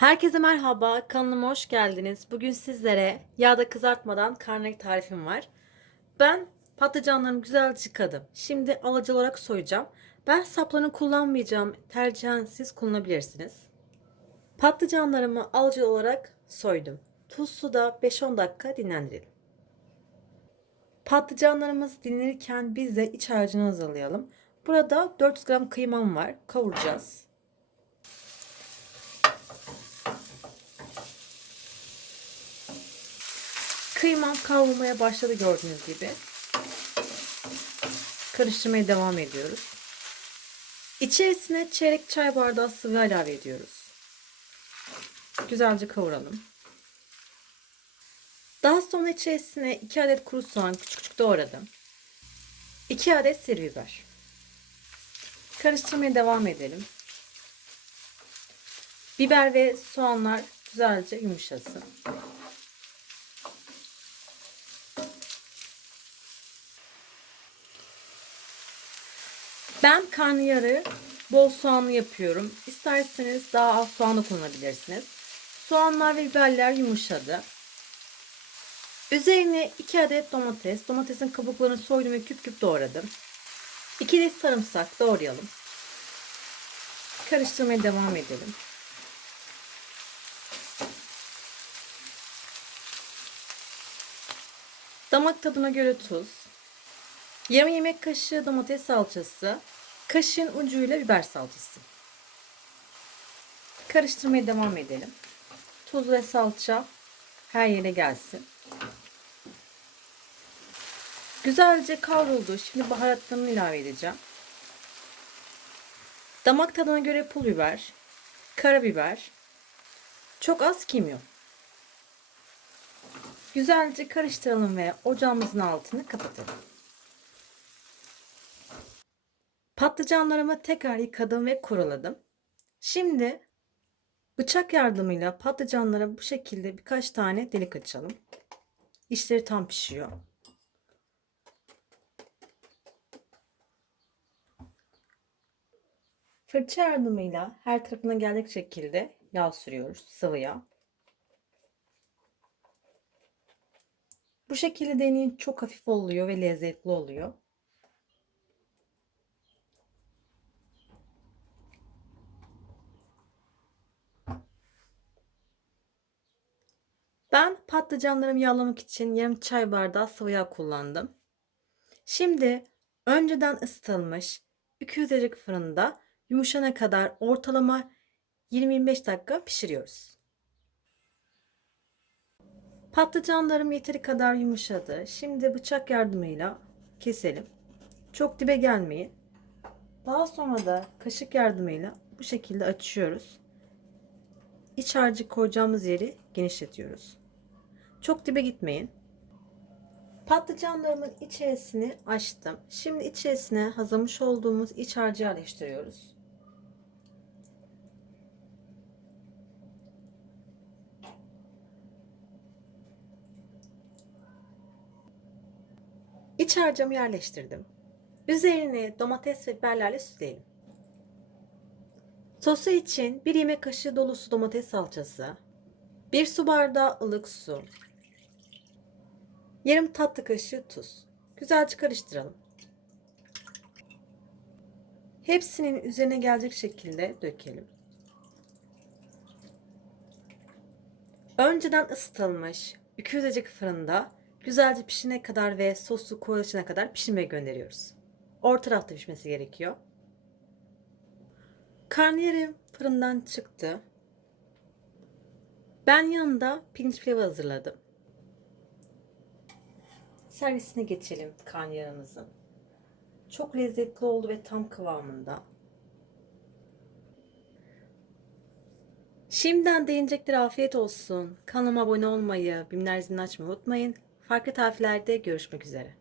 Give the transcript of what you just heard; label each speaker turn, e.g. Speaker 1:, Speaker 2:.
Speaker 1: Herkese merhaba, kanalıma hoş geldiniz. Bugün sizlere yağda kızartmadan karnıyarık tarifim var. Ben patlıcanlarımı güzelce yıkadım. Şimdi alıcı olarak soyacağım. Ben saplarını kullanmayacağım. Tercihen siz kullanabilirsiniz. Patlıcanlarımı alıcı olarak soydum. Tuz suda 5-10 dakika dinlendirelim. Patlıcanlarımız dinlenirken biz de iç harcını hazırlayalım. Burada 400 gram kıymam var. Kavuracağız. Kıymam kavrulmaya başladı gördüğünüz gibi. Karıştırmaya devam ediyoruz. İçerisine çeyrek çay bardağı sıvı ilave ediyoruz. Güzelce kavuralım. Daha sonra içerisine 2 adet kuru soğan küçük küçük doğradım. 2 adet seri biber. Karıştırmaya devam edelim. Biber ve soğanlar güzelce yumuşasın. Ben karnıyarı bol soğanlı yapıyorum. İsterseniz daha az soğan da kullanabilirsiniz. Soğanlar ve biberler yumuşadı. Üzerine 2 adet domates. Domatesin kabuklarını soydum ve küp küp doğradım. 2 diş sarımsak doğrayalım. Karıştırmaya devam edelim. Damak tadına göre tuz. Yarım yemek kaşığı domates salçası, kaşığın ucuyla biber salçası. Karıştırmaya devam edelim. Tuz ve salça her yere gelsin. Güzelce kavruldu. Şimdi baharatlarını ilave edeceğim. Damak tadına göre pul biber, karabiber, çok az kimyon. Güzelce karıştıralım ve ocağımızın altını kapatalım. Patlıcanlarımı tekrar yıkadım ve kuruladım. Şimdi bıçak yardımıyla patlıcanlara bu şekilde birkaç tane delik açalım. İşleri tam pişiyor. Fırça yardımıyla her tarafına gelecek şekilde yağ sürüyoruz. Sıvı yağ. Bu şekilde deneyin çok hafif oluyor ve lezzetli oluyor. Ben patlıcanlarımı yağlamak için yarım çay bardağı sıvı yağ kullandım. Şimdi önceden ısıtılmış 200 derece fırında yumuşana kadar ortalama 20-25 dakika pişiriyoruz. Patlıcanlarım yeteri kadar yumuşadı. Şimdi bıçak yardımıyla keselim. Çok dibe gelmeyin. Daha sonra da kaşık yardımıyla bu şekilde açıyoruz. İç harcı koyacağımız yeri genişletiyoruz. Çok dibe gitmeyin. Patlıcanlarımın içerisini açtım. Şimdi içerisine hazırlamış olduğumuz iç harcı yerleştiriyoruz. İç harcımı yerleştirdim. Üzerine domates ve biberlerle süsleyelim. Sosu için 1 yemek kaşığı dolusu domates salçası, 1 su bardağı ılık su, yarım tatlı kaşığı tuz. Güzelce karıştıralım. Hepsinin üzerine gelecek şekilde dökelim. Önceden ısıtılmış 200 derece fırında güzelce pişene kadar ve sosu koyulaşana kadar pişirmeye gönderiyoruz. Orta tarafta pişmesi gerekiyor. Karnıyarım fırından çıktı. Ben yanında pirinç pilavı hazırladım. Servisine geçelim karnıyarımızın. Çok lezzetli oldu ve tam kıvamında. Şimdiden değinecekler afiyet olsun. Kanalıma abone olmayı, bildirim zilini açmayı unutmayın. Farklı tariflerde görüşmek üzere.